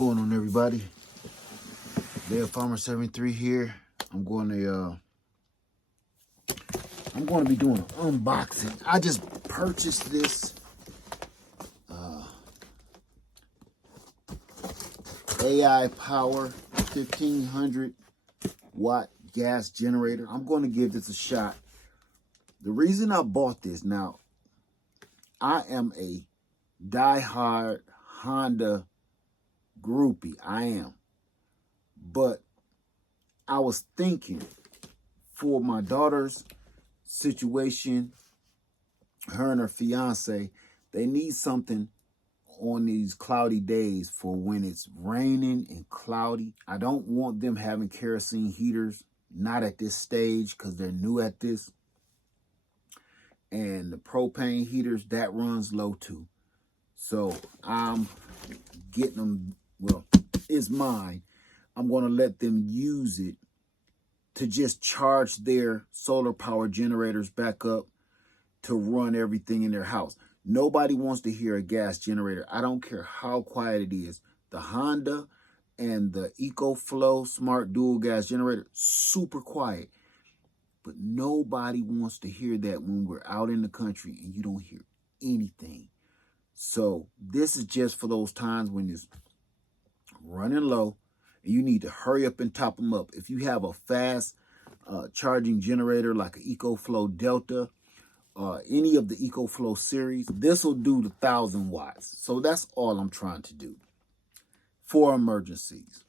going on, everybody? Dale Farmer 73 here. I'm going to be doing an unboxing. I just purchased this AI Power 1500 watt gas generator. I'm going to give this a shot. The reason I bought this, now I am a diehard Honda groupie. I am. But I was thinking, for my daughter's situation, her and her fiance, they need something on these cloudy days for when it's raining and cloudy. I don't want them having kerosene heaters, not at this stage, because they're new at this. And the propane heaters, that runs low too. So I'm getting them, well, it's mine. I'm going to let them use it to just charge their solar power generators back up to run everything in their house. Nobody wants to hear a gas generator. I don't care how quiet it is. The Honda and the EcoFlow Smart Dual Gas Generator, super quiet. But nobody wants to hear that when we're out in the country and you don't hear anything. So this is just for those times when it's running low and you need to hurry up and top them up. If you have a fast charging generator like an EcoFlow Delta, any of the EcoFlow series, this will do the 1,000 watts. So that's all I'm trying to do for emergencies.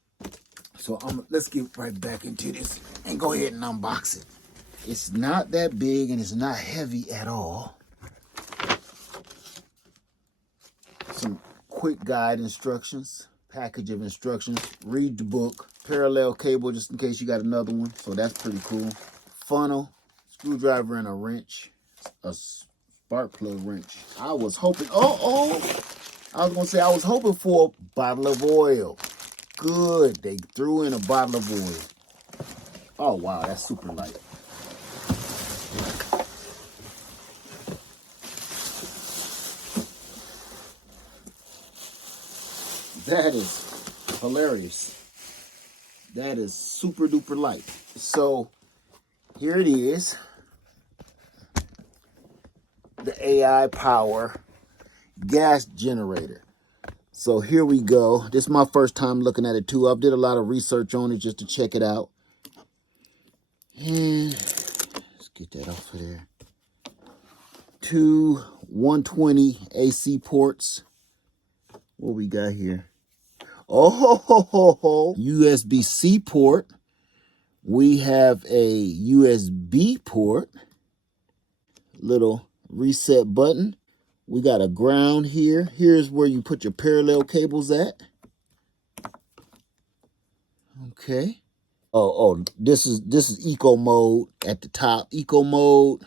So let's get right back into this and go ahead and unbox it. It's not that big and it's not heavy at all. Some quick guide instructions, package of instructions. Read the book. Parallel cable just in case you got another one. So that's pretty cool. Funnel, screwdriver, and a wrench. A spark plug wrench. I was hoping, I was gonna say I was hoping for a bottle of oil. Good, they threw in a bottle of oil. Oh wow, that's super light. That is hilarious. That is super duper light. So here it is. The AI Power gas generator. So here we go. This is my first time looking at it too. I've did a lot of research on it just to check it out. And let's get that off of there. 2 120 AC ports. What we got here? Oh, USB-C port. We have a USB port. Little reset button. We got a ground here. Here's where you put your parallel cables at. Okay. This is eco mode at the top. Eco mode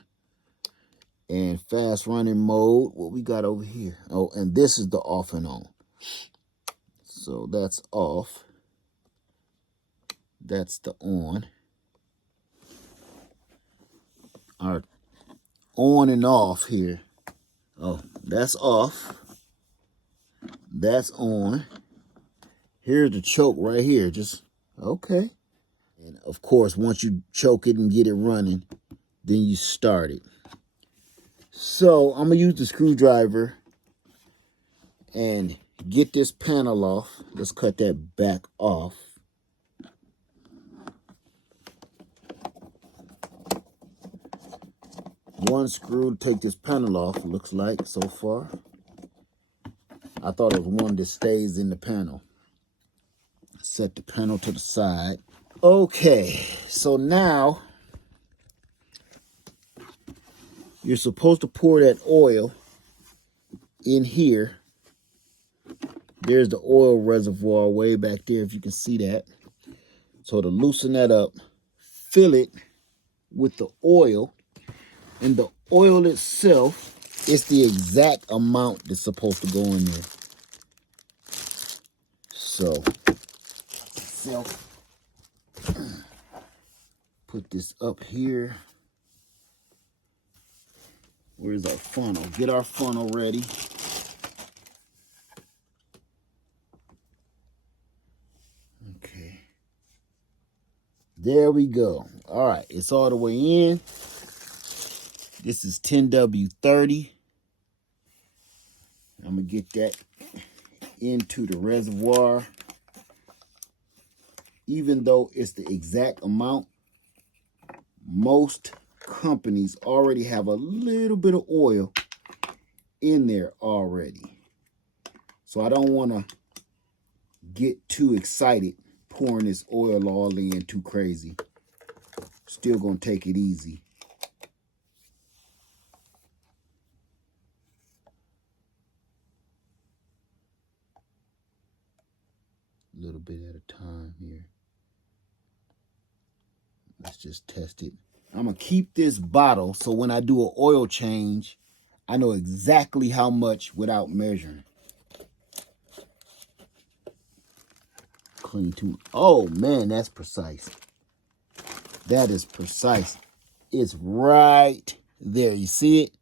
and fast running mode. What we got over here? Oh, and this is the off and on. So that's off. That's the on. Our on and off here. Oh, that's off. That's on. Here's the choke right here. Just okay. And of course, once you choke it and get it running, then you start it. So I'm gonna use the screwdriver and get this panel off. Let's cut that back off. One screw to take this panel off, looks like so far. I thought it was one that stays in the panel. Set the panel to the side. Okay, so now you're supposed to pour that oil in here. There's the oil reservoir way back there, if you can see that. So to loosen that up, fill it with the oil. And the oil itself is the exact amount that's supposed to go in there. So, put this up here. Where's our funnel? Get our funnel ready. There we go. All right, it's all the way in. This is 10W30. I'm going to get that into the reservoir. Even though it's the exact amount, most companies already have a little bit of oil in there already. So I don't want to get too excited pouring this oil all in too crazy. Still going to take it easy. A little bit at a time here. Let's just test it. I'm going to keep this bottle so when I do an oil change, I know exactly how much without measuring. Clean too. Oh, man, that's precise. That is precise. It's right there. You see it?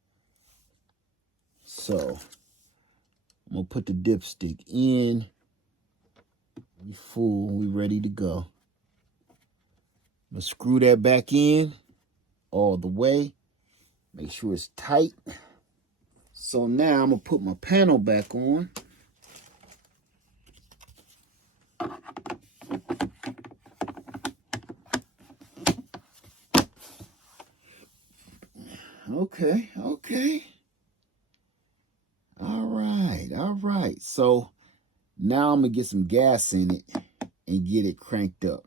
So, I'm going to put the dipstick in. We full. We ready to go. I'm going to screw that back in all the way. Make sure it's tight. So now I'm going to put my panel back on. Okay. All right. So now I'm going to get some gas in it and get it cranked up.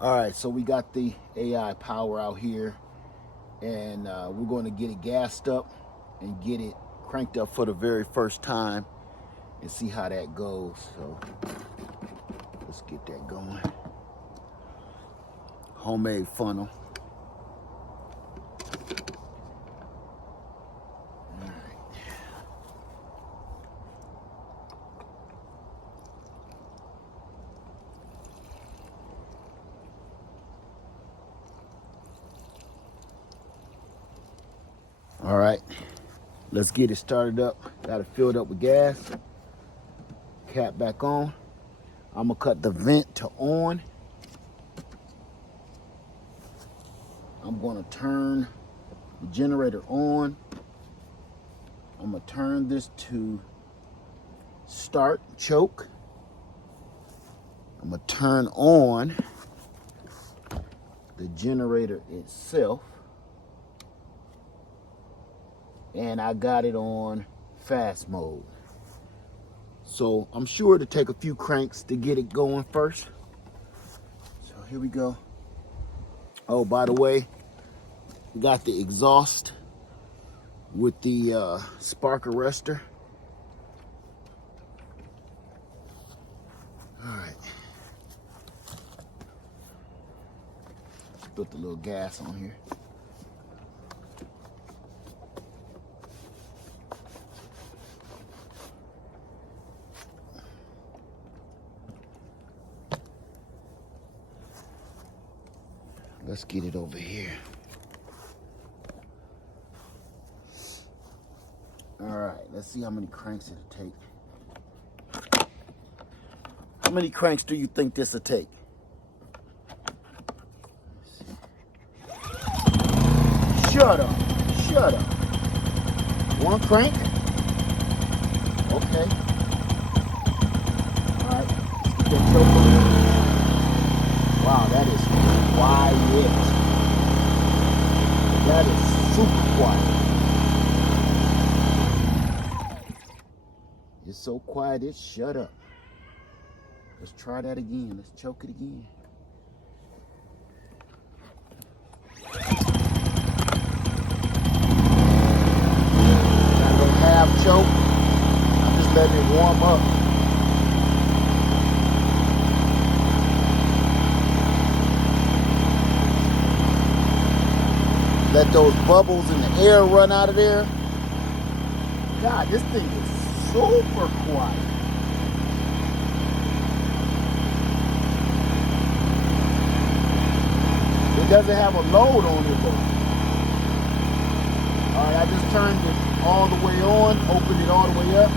All right, so we got the AI power out here, and we're going to get it gassed up and get it cranked up for the very first time and see how that goes. So let's get that going. Homemade funnel. All right, let's get it started up. Got it filled up with gas. Cap back on. I'm gonna cut the vent to on. I'm gonna turn the generator on. I'm gonna turn this to start choke. I'm gonna turn on the generator itself. And I got it on fast mode. So I'm sure to take a few cranks to get it going first. So here we go. Oh, by the way, we got the exhaust with the spark arrestor. All right. Let's put the little gas on here. Let's get it over here. All right, let's see how many cranks it'll take. How many cranks do you think this will take? Shut up. One crank? Okay. All right, let's get that choke on. Wow, that is quiet. That is super quiet. It's so quiet, it shut up. Let's try that again. Let's choke it again. I don't have choke. I'm just letting it warm up. Let those bubbles in the air run out of there. God, this thing is super quiet. It doesn't have a load on it though. All right, I just turned it all the way on, opened it all the way up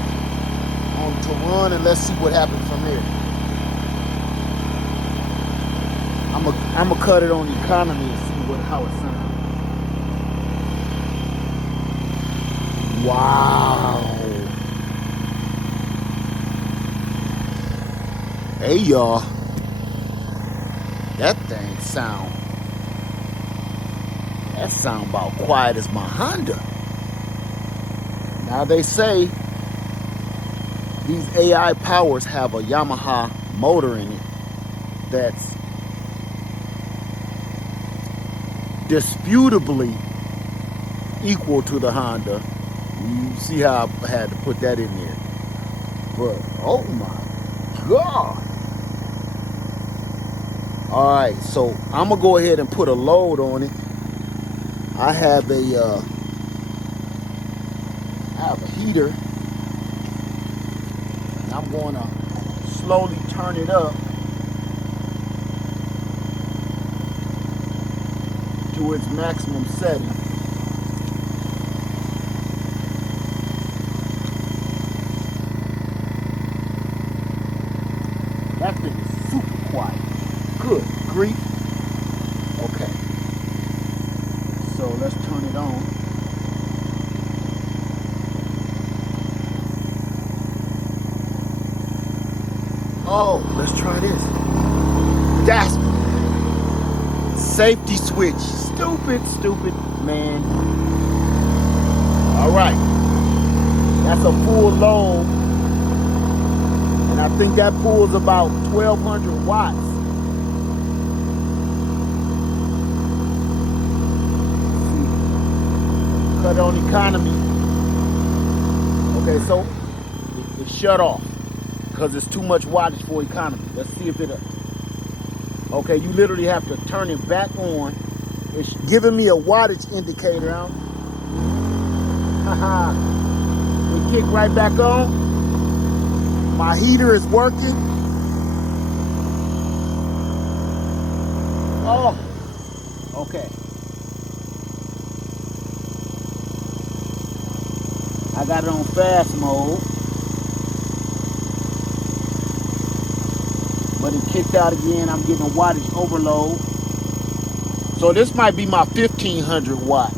to run, and let's see what happens from here. I'm gonna cut it on economy and see how it sounds. Wow. Hey y'all. That sound about quiet as my Honda. Now they say these AI powers have a Yamaha motor in it that's disputably equal to the Honda. You see how I had to put that in there. But oh my God. All right, so I'm gonna go ahead and put a load on it. I have a heater, and I'm gonna slowly turn it up to its maximum setting. That thing is super quiet. Good grief. Okay. So let's turn it on. Oh, let's try this. That's safety switch. Stupid man. All right. That's a full load. And I think that pulls about 1,200 watts. Cut on economy. Okay, so it shut off because it's too much wattage for economy. Let's see if it'll. Okay, you literally have to turn it back on. It's giving me a wattage indicator out. Haha. We kick right back on. My heater is working. Oh, okay. I got it on fast mode, but it kicked out again. I'm getting a wattage overload. So this might be my 1,500 watt.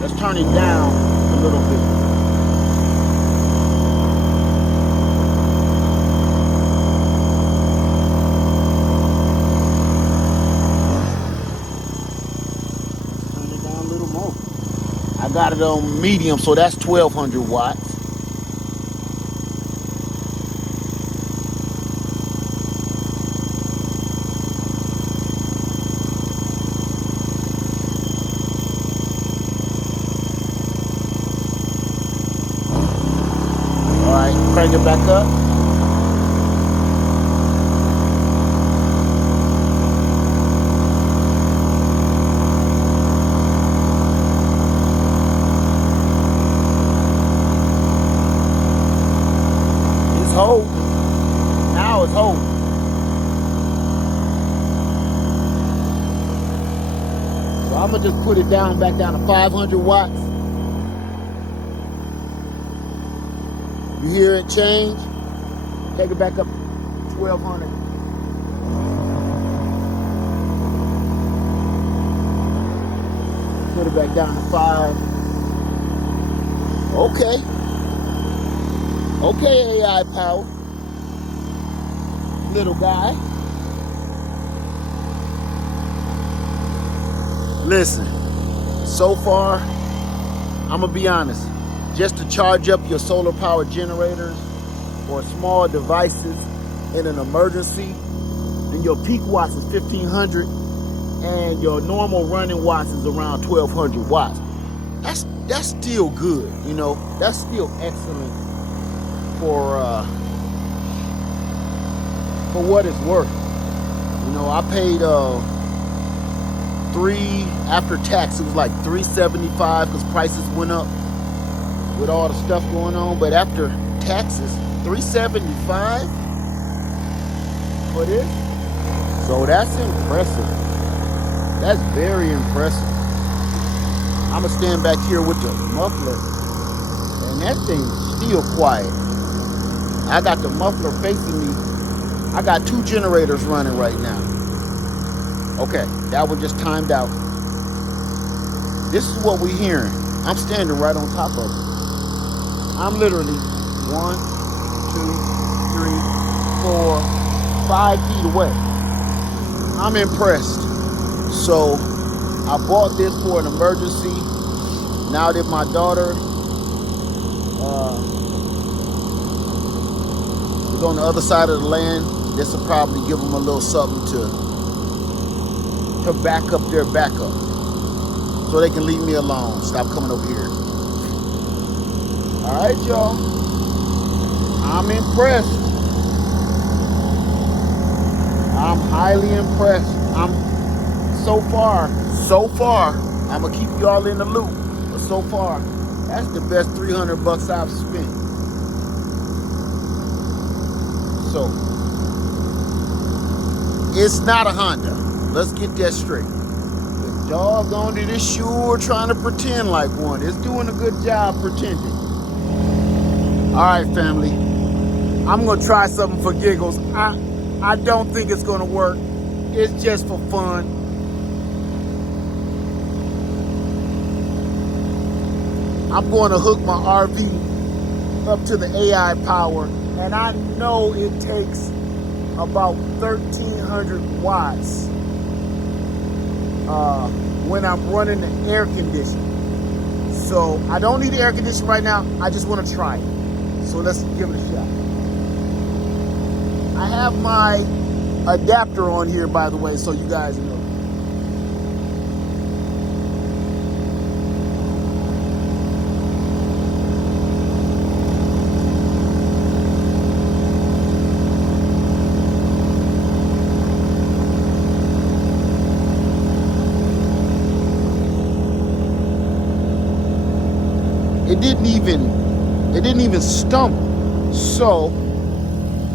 Let's turn it down a little bit. Turn it down a little more. I got it on medium, so that's 1,200 watts. All right, crank it back up. Hold. Now it's hold. So I'm gonna just put it back down to 500 watts. You hear it change? Take it back up 1,200. Put it back down to 5. Okay. Okay, AI power. Little guy. Listen, so far, I'm gonna be honest, just to charge up your solar power generators or small devices in an emergency, and your peak watts is 1,500 and your normal running watts is around 1,200 watts. That's still good, you know, that's still excellent for what it's worth. You know, I paid after tax it was like $375 because prices went up with all the stuff going on, but after taxes $375 for this. So that's impressive. That's very impressive. I'm gonna stand back here with the muffler, and that thing's still quiet. I got the muffler facing me. I got 2 generators running right now. Okay, that one just timed out. This is what we're hearing. I'm standing right on top of it. I'm literally 1, 2, 3, 4, 5 feet away. I'm impressed. So I bought this for an emergency. Now that my daughter is on the other side of the land, this will probably give them a little something to back up their backup, so they can leave me alone. Stop coming over here. All right, y'all. I'm impressed. I'm highly impressed. I'm so far, I'm gonna keep y'all in the loop. But so far, that's the best $300 I've spent. So it's not a Honda. Let's get that straight. The doggone it is sure trying to pretend like one. It's doing a good job pretending. All right, family. I'm gonna try something for giggles. I don't think it's gonna work. It's just for fun. I'm going to hook my RV up to the AI power, and I know it takes about 1,300 watts when I'm running the air conditioning. So I don't need the air conditioning right now. I just want to try it. So let's give it a shot. I have my adapter on here, by the way, so you guys know. It didn't even stumble. So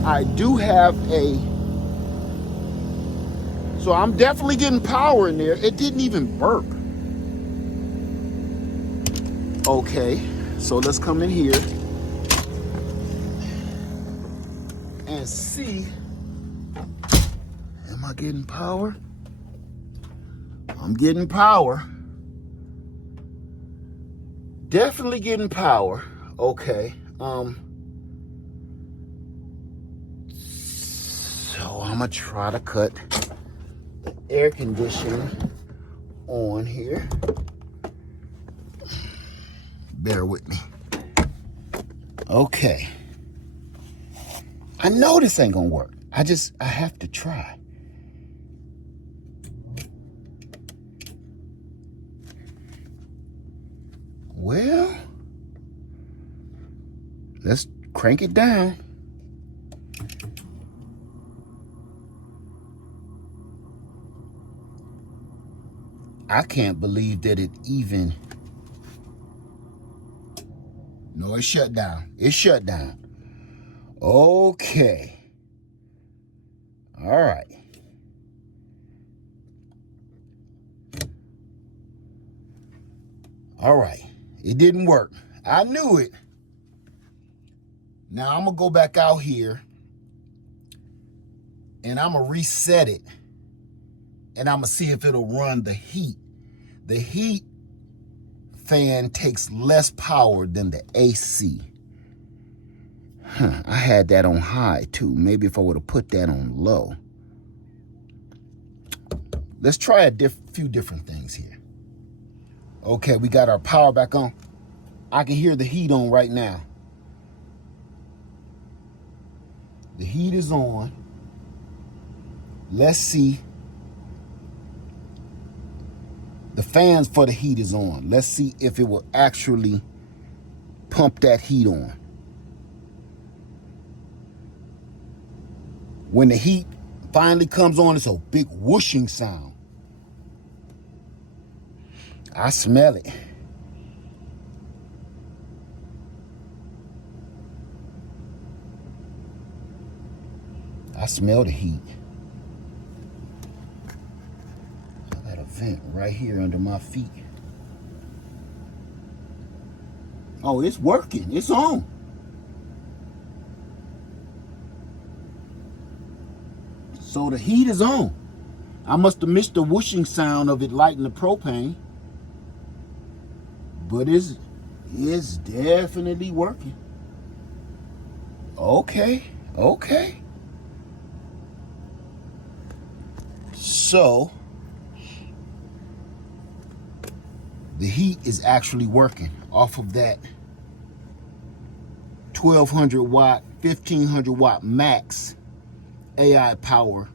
I do have so I'm definitely getting power in there. It didn't even burp. Okay, so let's come in here and see. Am I getting power? I'm getting power. Definitely getting power. Okay. So I'm gonna try to cut the air conditioning on here. Bear with me. Okay. I know this ain't gonna work. I have to try. Well, let's crank it down. I can't believe that it even... No, it shut down. It shut down. Okay. All right. All right. It didn't work. I knew it. Now I'm going to go back out here and I'm going to reset it. And I'm going to see if it'll run the heat. The heat fan takes less power than the AC. I had that on high too. Maybe if I would have put that on low. Let's try a few different things here. Okay, we got our power back on. I can hear the heat on right now. The heat is on. Let's see. The fans for the heat is on. Let's see if it will actually pump that heat on. When the heat finally comes on, it's a big whooshing sound. I smell it. I smell the heat. I got a vent right here under my feet. Oh, it's working. It's on. So the heat is on. I must have missed the whooshing sound of it lighting the propane. But it's definitely working. Okay. So the heat is actually working off of that 1200 watt, 1500 watt max AI power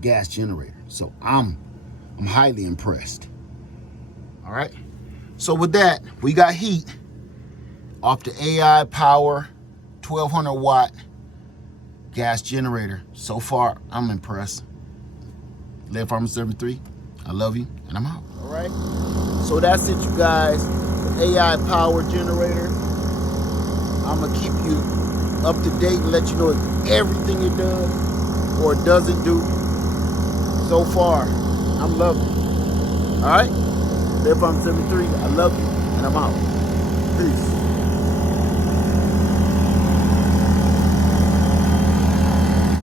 gas generator. So I'm highly impressed. All right. So with that, we got heat off the AI power 1200 watt gas generator. So far, I'm impressed. Lead Farmer 73, I love you, and I'm out. All right. So that's it, you guys. The AI power generator. I'm gonna keep you up to date and let you know everything it does or it doesn't do. So far, I'm loving it. All right. Lead Farmer 73, I love you, and I'm out. Peace.